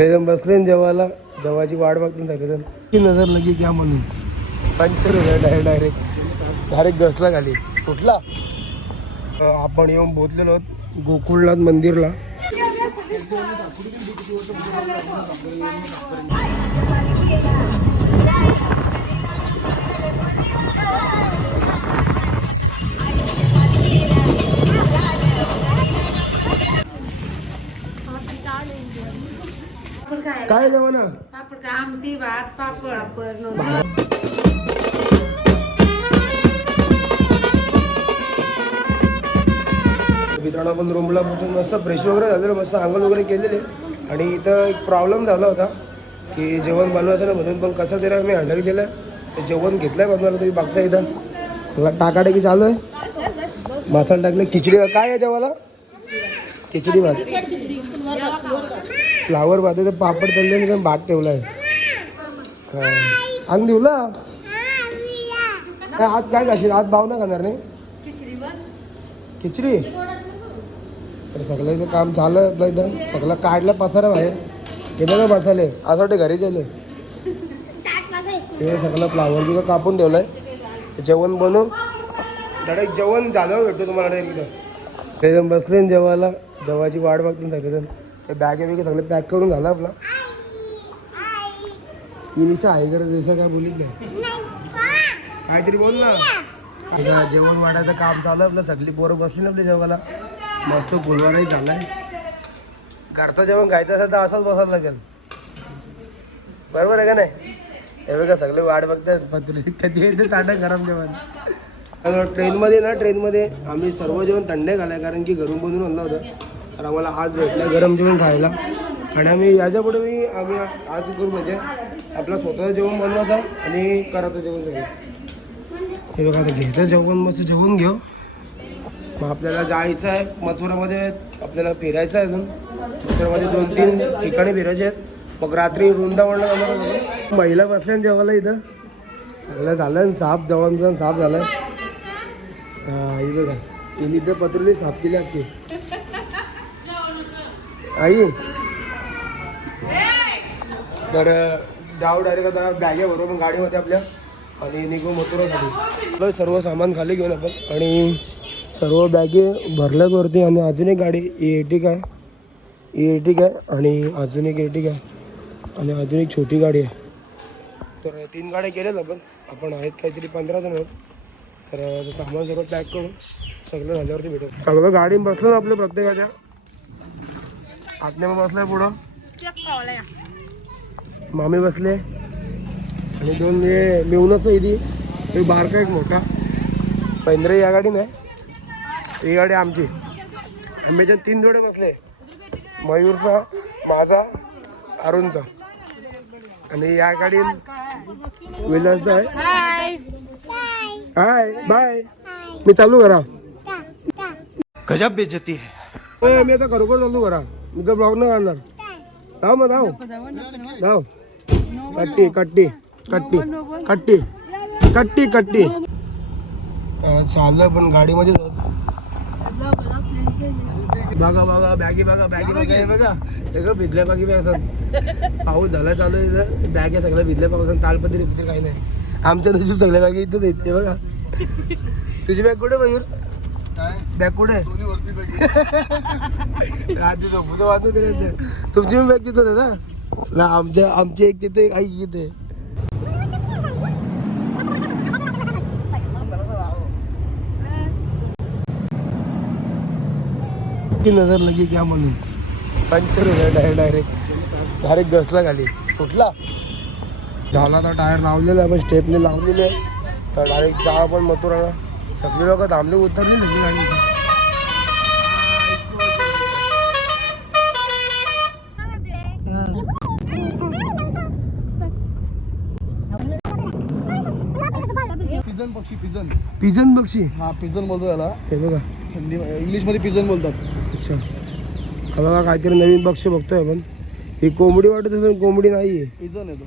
एकदम बसले न जेवायला. जेवायची वाट बघते सगळेजण. की नजर लगी घ्या म्हणून. पंचर डायरेक्ट डायरेक्ट डायरेक्ट घसला खाली. कुठला? आपण येऊन बोतलेलो आहोत गोकुळनाथ मंदिरला. पापड काय काय जेवण? पापड काय? आमटी भात पापड. पापड नव्हतं. मित्रांनो आपण रूमला पोहोचून मस्त फ्रेश वगैरे झालेलं मस्त आंघोळ वगैरे केलेले आणि इथं एक प्रॉब्लेम झाला होता की जेवण बनवायचं ना म्हणून पण कसं तरी आम्ही हँडल केलं. ते जेवण घेतलंय बनवायला तुम्ही बघता इथं. टाकाटाकी चालू आहे. मसाला टाकले खिचडी. काय आहे जेवायला? खिचडी भात. फ्लावर भात आहे ते पापड तळले भात ठेवला आहे अंग देऊ ना काय आज काय खाशील? आज भाव ना खाणार नाही? खिचडी? तर सगळं काम झालं आपलं इथं. सगळं काढलं पसारा बाहेर. गेलं ना मसाले असं वाटते घरी गेले ते सगळं फ्लावर बिवर कापून ठेवलंय. जेवण बनवू. डायरेक्ट जेवण झाल्यावर भेटतो तुम्हाला डायरेक्ट जण बसले जेवायला. जवळची वाट बघतो सगळेजण ते बॅगे बिगे सगळे पॅक करून झालं आपला. इनिसा आहे करत जसं काय बोलित नाही. काहीतरी बोल ना. जेवण वाढायचं काम चालू आपलं. सगळी पोरं बसली ना आपल्या जेवायला. मस्त फुलवाराही झालाय. घरचं जेवण खायचं असेल तर असंच बसायला लागेल. बरोबर आहे का नाही? हे बघा सगळे वाट बघतात. पत्रे कधी ताटं गरम जेवण. ट्रेनमध्ये ना ट्रेनमध्ये आम्ही सर्व जेवण थंडे घालाय कारण की घरून बनवून आणलं होतं तर आम्हाला आज भेटलं गरम जेवण खायला. आणि आम्ही याच्यापुढे मी आम्ही आज करू म्हणजे आपलं स्वतःचं जेवण बनवायचं आणि करायचं जेवण सगळं. हे बघा आता घ्यायचं जेवण मस्त जेवण घेऊ. मग आपल्याला जायचं आहे मथुरामध्ये आपल्याला फिरायचं आहे अजून. मथुरामध्ये दोन तीन ठिकाणी फिरायचे आहेत. मग रात्री वृंदावनला जाणार महिला बसल्या जेवायला इथं. सगळं झालं साफ जेवण साफ झालं हा बघा. तिने तर पत्रुली साफ केली असते आई. तर जाऊ डायरेक्ट आता बॅगे बरोबर गाडीमध्ये आपल्या. आणि निघू मथुरासाठी. सर्व सामान खाली घेऊन आपण. आणि सर्व बॅगे भरल्याच वरती आणि अजून एक गाडी एर्टिक आहे एर्टिक आहे आणि अजून एक e एर्टिक आहे आणि अजून एक छोटी गाडी आहे. तर तीन गाड्या केल्यात आपण. आपण आहेत काहीतरी पंधरा जण आहोत. तर सामान सगळं पॅक करू सगळं झाल्यावरती भेटू सगळं गाडी बसलं ना आपल्या प्रत्येकाच्या. आत्म्या बसलाय पुढं. मामी बसले. आणि दोन हे मिळूनच इथे एक बारका एक मोठा. पंधरा या गाडी नाही ही गाडी आमची. आम्ही तीन जोडे बसले. मयूरचा माझा अरुणचा. आणि या गाडी विलासदा आहे. हाय बाय मी चालू करा. गजब बेइज्जती है। ओय, मी आता खरोखर चालू करा. मी तर ब्लॉग नाही काढणार धाव मग धाव धाव कट्टी कट्टी कट्टी कट्टी. कट्टी कट्टी. चाललं पण गाडीमध्ये बघा बघा बॅगी बघा बॅगी बघा हे बघा. का भिजल्या बागी बॅग असं. पाऊस झाला चालू आहे. बॅग आहे सगळ्या भिजल्या पाऊस तालपत्री काही नाही. आमच्या नशीब सगळ्या बॅगी इथंच आहेत ते बघा. तुझी बॅग कुठे मयूर? बॅग कुठे वाचतो तरी तुमची पण बॅग तिथं ना? ना आमच्या आमची एक तिथे आई इथे की नजर लगी क्या म्हणून. पंचर डायरेक्ट डायरेक्ट डायरेक्ट घसला खाली. कुठला? झाला तर टायर लावलेला आहे पण स्टेपने लावलेले आहे. तर डायरेक्ट जा पण मथुराला सगळी लोक थांबले उतरली नाही गाडी पिजन पक्षी पिजन पिजन बक्षी हा पिजन बोलतो याला. हे बघा. हिंदी इंग्लिशमध्ये पिजन बोलतात. अच्छा. हा बघा काहीतरी नवीन पक्षी बघतोय आपण. ही कोंबडी वाटत असेल कोंबडी नाही आहे पिजन आहे तो.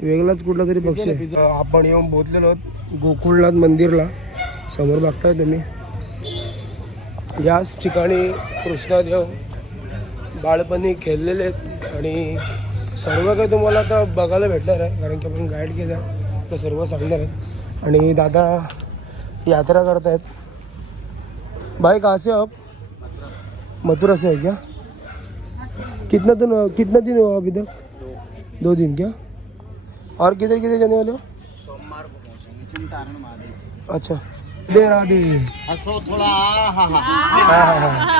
वेगळाच कुठला तरी पक्षी आहे. आपण येऊन पोहोचलेलो आहोत गोकुळनाथ मंदिरला. समोर बघताय तुम्ही. याच ठिकाणी कृष्णादेव बाळपणी खेळलेले आहेत आणि सर्व काही तुम्हाला आता बघायला भेटणार आहे. कारण की आपण गाईड केलं तर सर्व सांगणार आहेत आणि दादा यात्रा करतायत. आहेत कहाँ कसे आप? मथुरा से है क्या? कितना दिन कितना दिन हुआ अभी तक दो दिन क्या? और किधर किधर जाने वाले हो? सोमवार को पहुंचेंगे चिंतारण महादेव। अच्छा। दे राधे हंसो थोड़ा आ हा हा।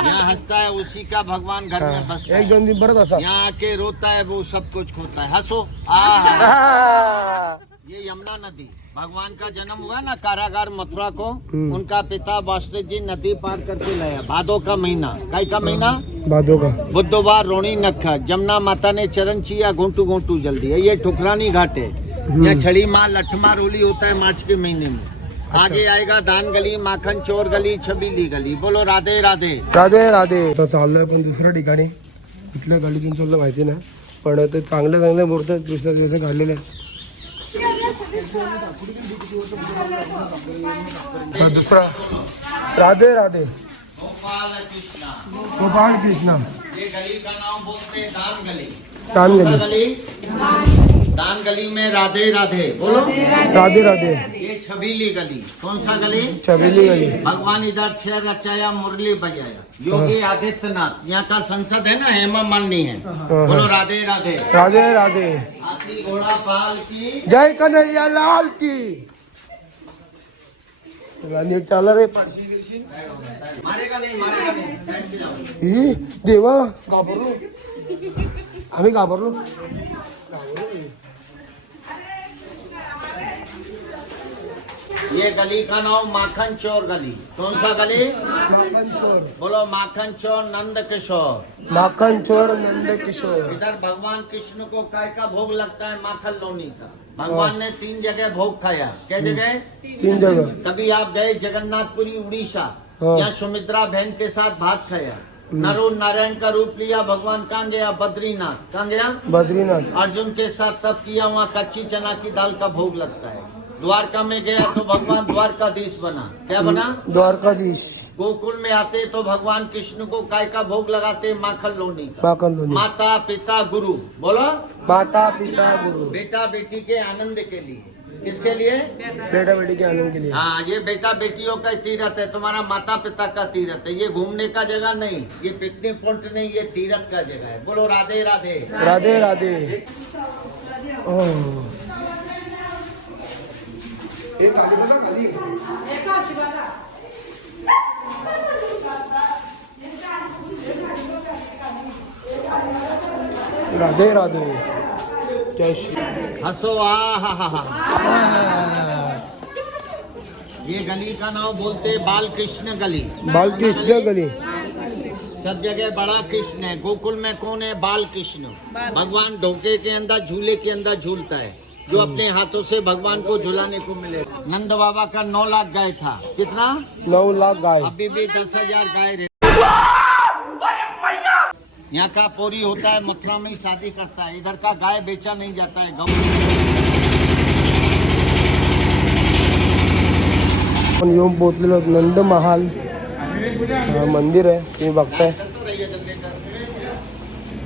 यहाँ हंसता है उसी का भगवान घर में बसता एक दोन दिन परत असा यहाँ आके रोता है वो सब कुछ खोता है। हंसो। आ। ये यमुना नदी। भगवान का जन्म हुआ ना कारागार मथुरा को। हम्म। उनका पिता वासुदेव जी नदी पार करके लाया भादो का महीना। कई का महीना? बादों का। बुधवार रोणी नखा जमुना माता ने चरण चिया घोंटू घोंटू जल दिया ये ठुकरानी घाट। है यहाँ छड़ी माँ लठमा रोली होता है मार्च के महीने में। अच्छा। आगे आएगा धान गली माखन चोर गली छबीली गली। बोलो राधे राधे। राधे राधे। चाललोय पण दुसऱ्या ठिकाणी. कुठल्या गलीतून चाललं माहिती नाही पण ते चांगले चांगले मूर्त दुसऱ्या दिवस काढलेले आहेत. आता दुसरा। राधे राधे। गोपाल कृष्णा। गोपाल कृष्ण ये गली का नाम बोलते हैं दान गली सा गली गली दान गली में राधे राधे। बोलो। राधे राधे। ये छबीली गली। कौन सा गली? छबीली गली। भगवान इधर छह रचाया मुरली बजाया। योगी आदित्यनाथ यहाँ का संसद है ना हेमा मालिनी है। बोलो राधे राधे। राधे राधे। हाथी घोड़ा पाल की। जय कन्हैया लाल की। रे मारेगा नहीं मारेगा नहीं। ही देवा घाबरलो आम्ही घाबरलो ये गली का नाम माखन चोर गली। कौन सा गली? माखन चोर बोलो माखन चोर नंद किशोर माखन चोर नंद किशोर इधर भगवान कृष्ण को काय का भोग लगता है? माखन लोनी का। भगवान ने तीन जगह भोग खाया। क्या जगह? तीन जगह। कभी आप गए जगन्नाथपुरी उड़ीसा। हाँ। यहाँ सुमित्रा बहन के साथ भात खाया। नरो नारायण का रूप लिया भगवान कहाँ गया? बद्रीनाथ। कहाँ गया? बद्रीनाथ। अर्जुन के साथ तप किया वहाँ कच्ची चना की दाल का भोग लगता है। द्वारका में गया तो भगवान द्वारकाधीश बना। क्या बना? द्वारकाधीश। गोकुल में आते तो भगवान कृष्ण को काय का भोग लगाते? माखन लोनी का। माखन लोनी माता पिता गुरु। बोलो। माता पिता गुरु। बेटा बेटी के आनंद के लिए। किसके लिए? बेटा बेटी के आनंद के लिए। हाँ ये बेटा बेटियों का तीरथ है तुम्हारा माता पिता का तीरथ है। ये घूमने का जगह नहीं ये पिकनिक पॉइंट नहीं ये तीरथ का जगह है। बोलो राधे राधे राधे राधे ओह. हे खाली बसा, खाली. राधे राधे। जय श्री हंसो आ हा हा हा ये गली का नाम बोलते बाल कृष्ण गली। बालकृष्ण गली। सब जगह बड़ा कृष्ण है। गोकुल में कौन है? बाल कृष्ण भगवान ढोके के अंदर झूले के अंदर झूलता है। जो अपने हाथों से भगवान को झुलाने को मिले। नंद बाबा का नौ लाख गाय था। कितना? नौ लाख गाय। अभी भी दस हज़ार गाय यहाँ का पोरी होता है मथुरा में ही शादी करता है। इधर का गाय बेचा नहीं जाता है गौ आपण येऊन पोहोचलेलो आहोत. नंद महाल। अं, मंदिर आहे तुम्ही बघताय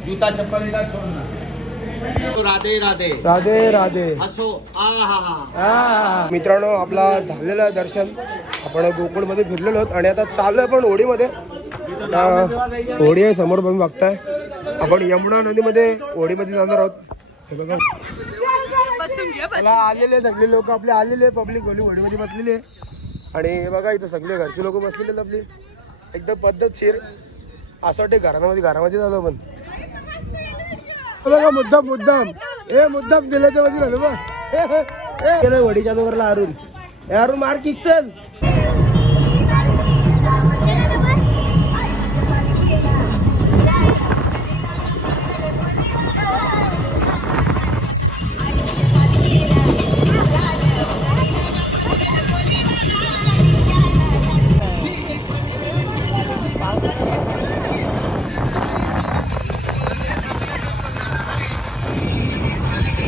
जूता चप्पल छोड़ना। तो राधे राधे. राधे राधे. हसो आ हा हा. आ. मित्रांनो आपला झालेलं आहे दर्शन आपण गोकुळमध्ये फिरलेलो आहोत आणि आता चालू आहे पण होडीमध्ये होडी आहे समोर बघून बघताय. आपण यमुना नदीमध्ये होडीमध्ये जाणार आहोत. हे बघा. मला आलेले सगळे लोक आपले आलेले पब्लिक होली होडीमध्ये बसलेले आहे. आणि हे बघा इथं सगळे घरचे लोक बसलेले आहेत आपली. एकदम पद्धतशीर. असं वाटते घरामध्ये घरामध्ये झालं पण बघा मुद्दाम मुद्दाम. ए मुद्दाम दिल्याच्या मध्ये झालं बघ. वडीच्या दोरला अरुण अरुण मार किक चल.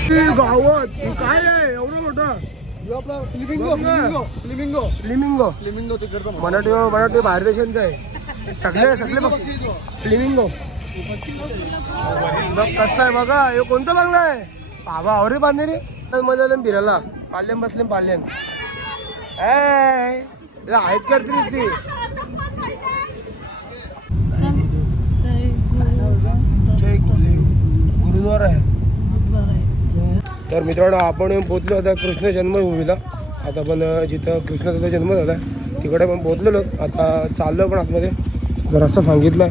गावात काय आहे एवढं मोठं जो आपला फ्लिमिंगो फ्लिमिंगो फ्लिमिंगो फ्लिमिंगो फ्लिमिंगो मराठी मराठी बाहेर देशांचं आहे सगळे सगळे पक्षी फ्लिमिंगो बघ कसं आहे बघा हे कोणतं बंगला आहे बाबा अरे बांधे रे मजा आली फिरायला पाल्यान बसले पाल्यान ए आहेच करते ती जय गुरुदेव गुरुद्वारा आहे तर मित्रांनो आपण येऊन पोहोचलो आता कृष्ण जन्मभूमीला. आता पण जिथं कृष्णाचा जन्म झाला तिकडे पण पोहोचलेलो. आता चाललो पण आतमध्ये. जर असं सांगितलं.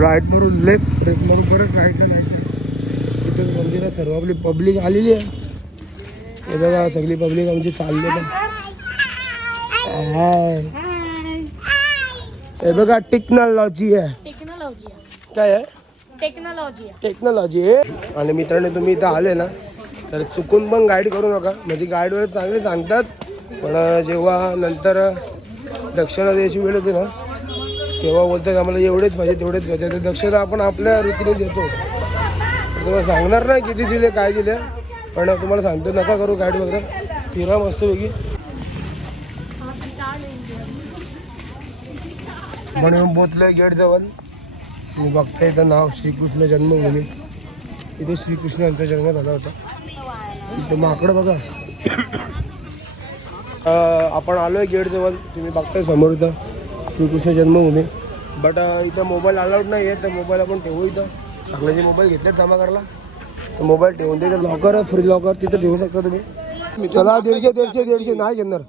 राईट मारून लेफ्ट ब्रेक मारून परत राईट तिथं मंदिरात सर्व आपली पब्लिक आलेली आहे. हे बघा सगळी पब्लिक आमची चालली पण हाय. हे बघा टेक्नॉलॉजी आहे. टेक्नॉलॉजी काय आहे? टेक्नॉलॉजी टेक्नॉलॉजी आहे. आणि मित्रांनो तुम्ही इथं आले ना तर चुकून पण गाईड करू नका. म्हणजे गाईडवर चांगले सांगतात पण जेव्हा नंतर दक्षिणा द्यायची वेळ होती ना तेव्हा बोलतात आम्हाला एवढेच पाहिजे तेवढेच पाहिजे. तर दक्षिणा आपण आपल्या रीतीने देतो. तुम्हाला सांगणार नाही किती दिले काय दिले पण तुम्हाला सांगतो नका करू गाईड वगैरे. फिरा मस्त मस्तपैकी. म्हणून बोतलं गेट जवळ. मी बघता इथं नाव श्रीकृष्ण जन्मभूमी. इथे श्रीकृष्णांचा जन्म झाला होता. इथं माकडं बघा. आपण आलोय गेट जवळ. तुम्ही बघताय समोर इथं. श्रीकृष्ण जन्मभूमी. बट इथं मोबाईल अलाउड नाही आहे तर मोबाईल आपण ठेवू इथं. चांगले मोबाईल घेतलेत जमा करायला तर मोबाईल ठेवून दे लॉकर आहे फ्री लॉकर तिथं ठेवू शकता तुम्ही. चला दीडशे दीडशे दीडशे. नाही घेणार.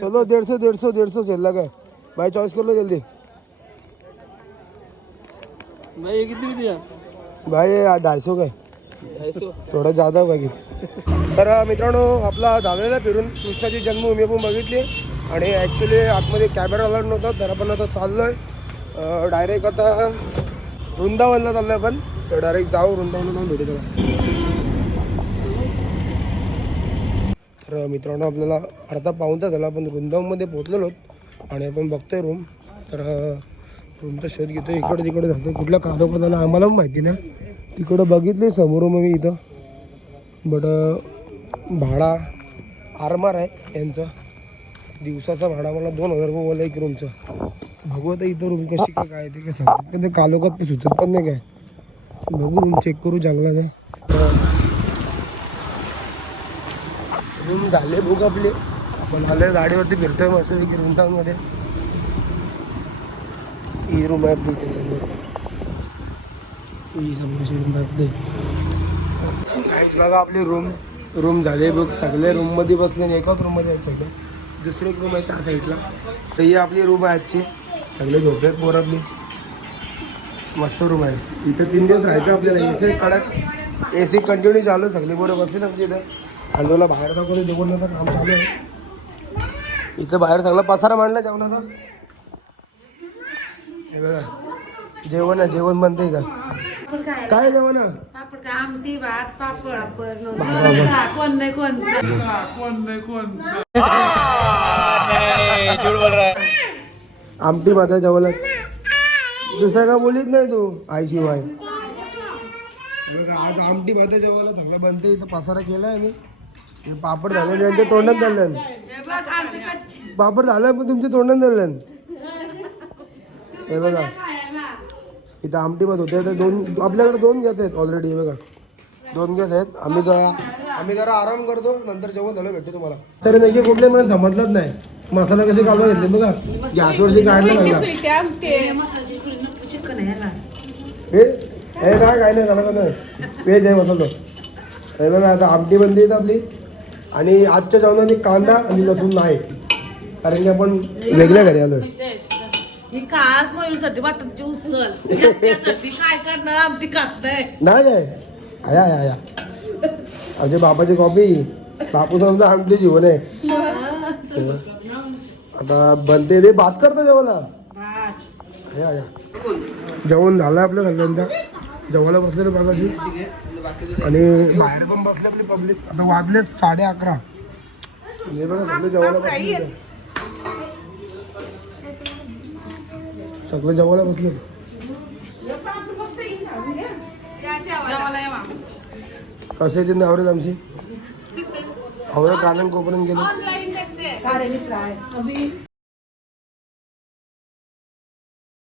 चलो दीडशे दीडशे दीडशे सेल काय भाई चॉईस कर लो जल्दी. भाई ये कितनी दिया भाई ये ढाई सौ काय थोडं जादा बघित तर मित्रांनो आपला झालेला फिरून कृष्णाची जन्मभूमी पण बघितली. आणि ॲक्च्युली आतमध्ये कॅमेरा अलर्ट नव्हता तर आपण आता चाललोय. डायरेक्ट आता वृंदावनला चाललोय आपण. तर डायरेक्ट जाऊ वृंदावनला जाऊन भेटू त्याला. तर मित्रांनो आपल्याला अर्धा पाहून तर झाला आपण वृंदावनमध्ये पोहोचलेलो आणि आपण बघतोय रूम तर रूमचा शोध घेतो इकडे तिकडे जातो कुठल्या कादोपदाला आम्हाला पण माहिती नाही. तिकडं बघितले समोरून मी इथं. बट भाडा आरमार आहे यांचं. दिवसाचा भाडा मला दोन हजार रुपये बोला एक रूमचं बघू आता इथं रूम कशी काय काय ते काय सांगतात. पण ते कालोखात पण सुचत पण नाही काय. बघू रूम चेक करू चांगला नाही रूम झाले बुक आपले. आपण आले गाडीवरती फिरतोय मस्त पैकी वृंदावनमध्ये ही रूम आहे आपली इथे समोर ही समोरची रूम आहे आपली काहीच बघा आपली रूम रूम झाले बघ. सगळे रूममध्ये बसले आणि एकाच रूममध्ये आहेत सगळे. दुसरी एक रूम आहे त्या साईडला तर ही आपली रूम आहे आजची. सगळे झोपलेत पोर आपली. मस्त रूम आहे. इथं तीन दिवस राहायचं आपल्याला. ए सी कडक ए सी कंटिन्यू चालू सगळे पोरं बसले ना आमच्या इथं. आणि तुला बाहेर दाखवलं नका काम चालू आहे. इथं बाहेर सगळा पसारा मांडला जेवणाचा. हे बघा. जेवण आहे. जेवण बनते इथं. पापड काय? काय जेवण? आहे? पापड काय? आमटी भात पापड. कोण नाही कोण आमटी भाता जेवणच दुसरं का बोलीत नाही तू? आईशिवाय बघा, आज आमटी भाता जेवायला. सगळं बनते इथं. पसारा केलाय मी हे पापड झाले त्यांच्या तोंडात झालं हे पापड झालं पण तुमच्या तोंडात झालं हे बघा. इथं आमटी भात होते. तर दोन आपल्याकडे दोन गॅस आहेत ऑलरेडी बघा. दोन गॅस आहेत. आम्ही जरा आम्ही जरा आराम करतो. नंतर जेवण झालं भेटतो तुम्हाला. तरी नक्की कुठले मला समजलंच नाही. मसाला कसे काढून घेतले बघा. गॅसवरची काढलं बघा. हे? हे काय काय नाही झालं का नाही? वेज आहे मसाला. हे बघा आता आमटी बनते आपली. आणि आजच्या जेवणामध्ये कांदा आणि लसूण नाही. कारण की आपण वेगळ्या घरी आलोय. ही खास मयूरसाठी वाटणची उसल त्यासाठी काय करणार आमटी कापताय नाही काय आया आया आया. आमच्या बापाची कॉपी बापू समजा आमचे जीवन आहे. आता बनते ते भात करता जेवायला. आया आया. जेवण झालं आपलं सगळ्यांचा. जेवायला बसलेलं बघाशी आणि बाहेर पण बसले आपली पब्लिक आता वाजले साडे अकरा. हे बघा सगळे जेवायला बसले. सगळे जेवायला बसले. कसे ते आवरेज आमची? आवरेज कानन कोपर्यंत गेलो.